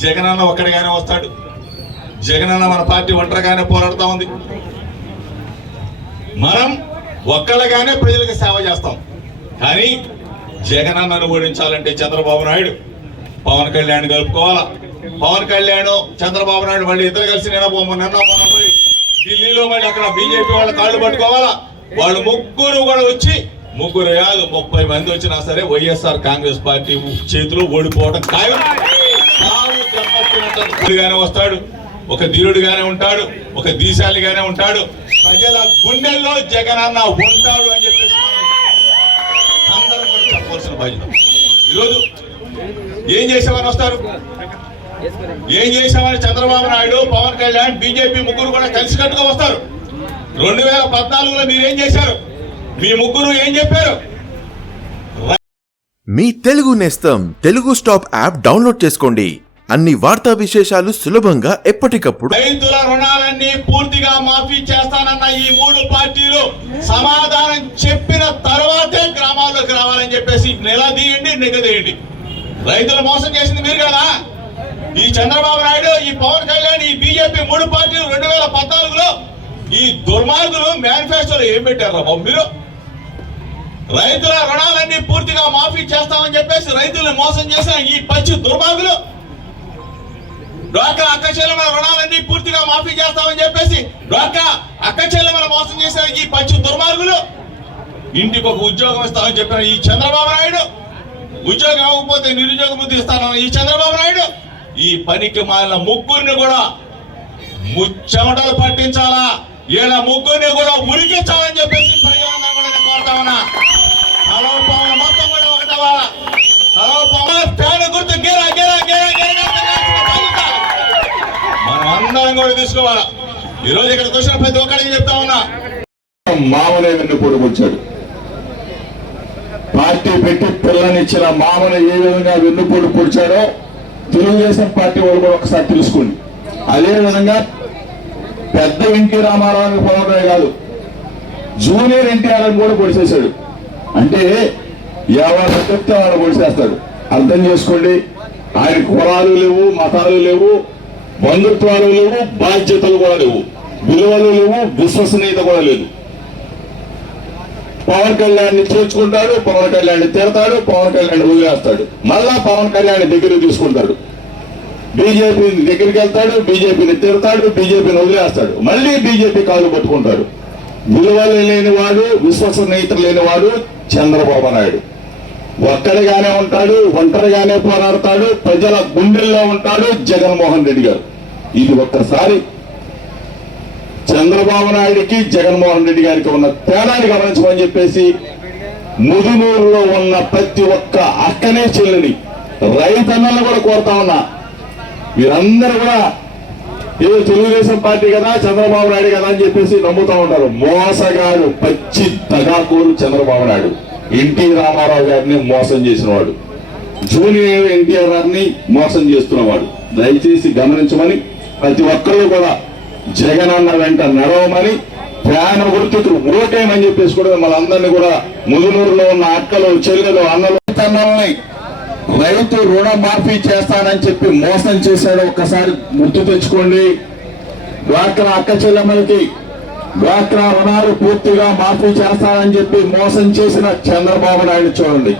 జగనన్న ఒక్కడిగానే వస్తాడు. జగనన్న మన పార్టీ ఒంటరిగానే పోరాడుతూ ఉంది. మనం ఒక్కళ్ళగానే ప్రజలకు సేవ చేస్తాం. కానీ జగనన్నను ఓడించాలంటే చంద్రబాబు నాయుడు పవన్ కళ్యాణ్ కలుపుకోవాలా పవన్ కళ్యాణ్ చంద్రబాబు నాయుడు మళ్ళీ ఇద్దరు కలిసి నేను నిన్న ఢిల్లీలో మళ్ళీ అక్కడ బీజేపీ వాళ్ళ కాళ్ళు పట్టుకోవాలా? వాళ్ళు ముగ్గురు కూడా వచ్చి ముగ్గురు కాదు ముప్పై మంది వచ్చినా సరే వైఎస్ఆర్ కాంగ్రెస్ పార్టీ చేతిలో ఓడిపోవడం ఖాయం. గానే వస్తాడు ఒక ధీరుడిగానే ఉంటాడు ఒక దీశాలిగానే ఉంటాడు. ప్రజల గుండెల్లో జగనన్న ఉంటాడు అని చెప్పేసి అందరం కూడా చెప్పవలసిన బాధ్యత. ఈరోజు ఏం చేసేవారు వస్తారు? ఏం చేసామని చంద్రబాబు నాయుడు పవన్ కళ్యాణ్ బీజేపీ ముగ్గురు కూడా కలిసికట్టుగా వస్తారు. రెండు వేల పద్నాలుగులో మీరేం చేశారు? మీ ముగ్గురు ఏం చెప్పారు? మీ తెలుగు నేస్తం తెలుగు స్టాప్ యాప్ డౌన్లోడ్ చేసుకోండి. అన్ని వార్తా విశేషాలు సులభంగా ఎప్పటికప్పుడు రైతుల రుణాలన్నీ పూర్తిగా మాఫీ చేస్తానన్న ఈ మూడు పార్టీలు సమాధానం చెప్పిన తర్వాతే గ్రామాల్లోకి రావాలని చెప్పేసి నిలదీయండి నిగదీయండి రైతులు మోసం చేసింది మీరు కదా? ఈ చంద్రబాబు నాయుడు ఈ పవన్ కళ్యాణ్ ఈ బీజేపీ మూడు పార్టీలు రెండు వేల పద్నాలుగులో ఈ దుర్మార్గులు మేనిఫెస్టోలో ఏం పెట్టారు బాబు మీరు? రైతుల రుణాలన్నీ పూర్తిగా మాఫీ చేస్తామని చెప్పేసి రైతులను మోసం చేసిన ఈ పచ్చి దుర్మార్గులు డ్వాక్రా అక్కచెల్లెమల రుణాలన్నీ పూర్తిగా మాఫీ చేస్తామని చెప్పేసి డ్వాక్రా అక్కచెల్లెమల మోసం చేసిన ఈ పచ్చి దుర్మార్గులు ఇంటికి ఒక ఉద్యోగం ఇస్తామని చెప్పిన ఈ చంద్రబాబు నాయుడు. ఉద్యోగం అవ్వకపోతే నిరుద్యోగ బుద్ధి ఇస్తానన్న ఈ చంద్రబాబు నాయుడు. ఈ పనికి మాలిన ముగ్గురిని కూడా ముచ్చమటలు పట్టించాలా? ఈయన ముగ్గురిని కూడా ఉరికించాలని చెప్పేసి ప్రజలందరూ కూడా కోరుతా ఉన్నా. మొత్తం కూడా ఒకటవాలా మనం తీసుకోవాలా? ఈరోజు ఇక్కడికి వచ్చిన ప్రతి ఒక్కరికి చెప్తా ఉన్నా. మామనే వెన్నుపోటు వచ్చాడు పార్టీ పెట్టి పిల్లనిచ్చిన మామను ఏ విధంగా వెన్నుపోటు పొడిచాడో తెలుగుదేశం పార్టీ వాళ్ళు కూడా ఒకసారి తెలుసుకోండి. అదే విధంగా పెద్ద ఎన్టీ రామారావుని పొడవడమే కాదు జూనియర్ ఎన్టీఆర్ కూడా పొడిచేశాడు. అంటే ఎవరు చెప్తే వాళ్ళు పొడిచేస్తాడు అర్థం చేసుకోండి. ఆయన కులాలు లేవు మతాలు లేవు బంధుత్వాలు లేవు బాధ్యతలు కూడా లేవు. విలువలు లేవు విశ్వసనీయత కూడా లేదు. పవన్ కళ్యాణ్ని చేర్చుకుంటాడు పవన్ కళ్యాణ్ని తిడతాడు పవన్ కళ్యాణ్ వదిలేస్తాడు. మళ్ళా పవన్ కళ్యాణ్ దగ్గర తీసుకుంటాడు. బీజేపీ దగ్గరికి వెళ్తాడు బీజేపీని తిడతాడు బీజేపీని వదిలేస్తాడు. మళ్ళీ బీజేపీ కాలు పట్టుకుంటాడు. విలువలు లేనివాడు విశ్వసనీయత లేనివాడు చంద్రబాబు నాయుడు. ఒక్కడిగానే ఉంటాడు ఒంటరిగానే పోరాడతాడు ప్రజల గుండెల్లో ఉంటాడు జగన్మోహన్ రెడ్డి గారు. ఇది ఒక్కసారి చంద్రబాబు నాయుడికి జగన్మోహన్ రెడ్డి గారికి ఉన్న తేడాన్ని గమనించమని చెప్పేసి ముదునూరులో ఉన్న ప్రతి ఒక్క అక్కనే చెల్లిని రైతన్నలను కూడా కోరుతా ఉన్నా. వీరందరూ కూడా ఏదో తెలుగుదేశం పార్టీ కదా చంద్రబాబు నాయుడు కదా అని చెప్పేసి నమ్ముతా ఉంటారు. మోసగాడు పచ్చి దగాకూరు చంద్రబాబు నాయుడు. ఎన్టీ రామారావు గారిని మోసం చేసినవాడు. జూనియర్ ఎన్టీఆర్ గారిని మోసం చేస్తున్నవాడు. దయచేసి గమనించమని ప్రతి ఒక్కరూ కూడా జగన్ అన్న వెంట నడవమని ఫ్యాన్ గుర్తుకు ఓటేమని చెప్పేసి కూడా మనందరినీ కూడా ముదునూరులో ఉన్న అక్కలు చెల్లెలు అన్నలు తన్నల్ని రైతు రుణ మాఫీ చేస్తానని చెప్పి మోసం చేశాడు. ఒక్కసారి గుర్తు తెచ్చుకోండి. డ్వాక్రా అక్క చెల్లెమ్మలకి డ్వాక్రా రుణాలు పూర్తిగా మాఫీ చేస్తానని చెప్పి మోసం చేసిన చంద్రబాబు నాయుడు చూడండి.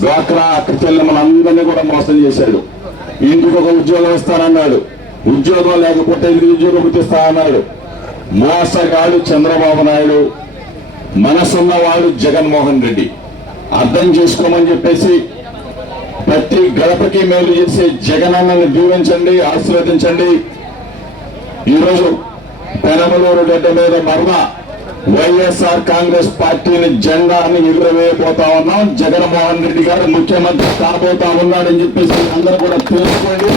డ్వాక్రా అక్క చెల్లెమ్మలందరినీ కూడా మోసం చేశాడు. ఇంటికి ఒక ఉద్యోగం ఇస్తానన్నాడు. ఉద్యోగం లేకపోతే నిరుద్యోగం ఇస్తా అన్నాడు మోసగాడు చంద్రబాబు నాయుడు. మనసున్నవాడు జగన్మోహన్ రెడ్డి. అర్థం చేసుకోమని చెప్పేసి ప్రతి గడపకి మేలు చేసే జగనన్నని దీవించండి ఆశీర్వదించండి. ఈరోజు పెనమలూరు గడ్డ మీద మరణ వైఎస్ఆర్ కాంగ్రెస్ పార్టీని జెండాన్ని ఎగురవేయబోతా ఉన్నాం జగన్మోహన్ రెడ్డి గారు ముఖ్యమంత్రి కాబోతా ఉన్నాడని చెప్పేసి అందరూ కూడా తెలుసుకోండి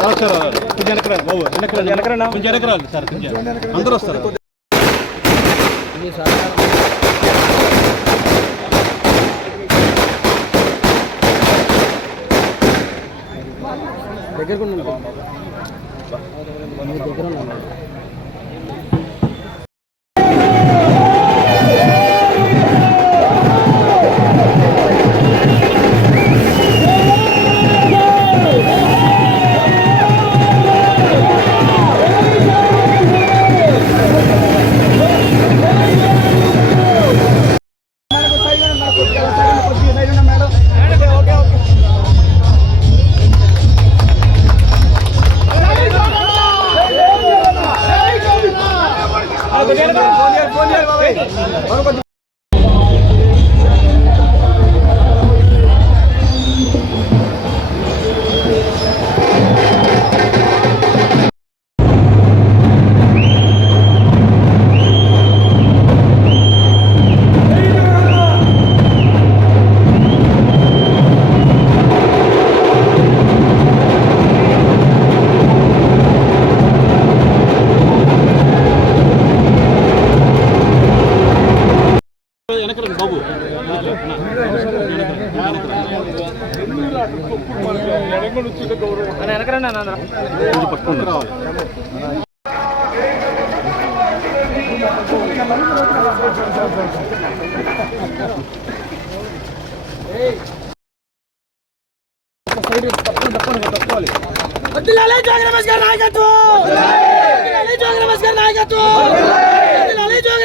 అందరూ వస్తారు వెనకరా బాబు వెనకరా వెనకరా కొంచెం వెనకరా సార్ కొంచెం అందరూ వస్తారు దగ్గర వదిలాలే జోగి రమేష్ నాయకత్వం! వదిలాలే జోగి రమేష్ నాయకత్వం! వదిలాలే Jogi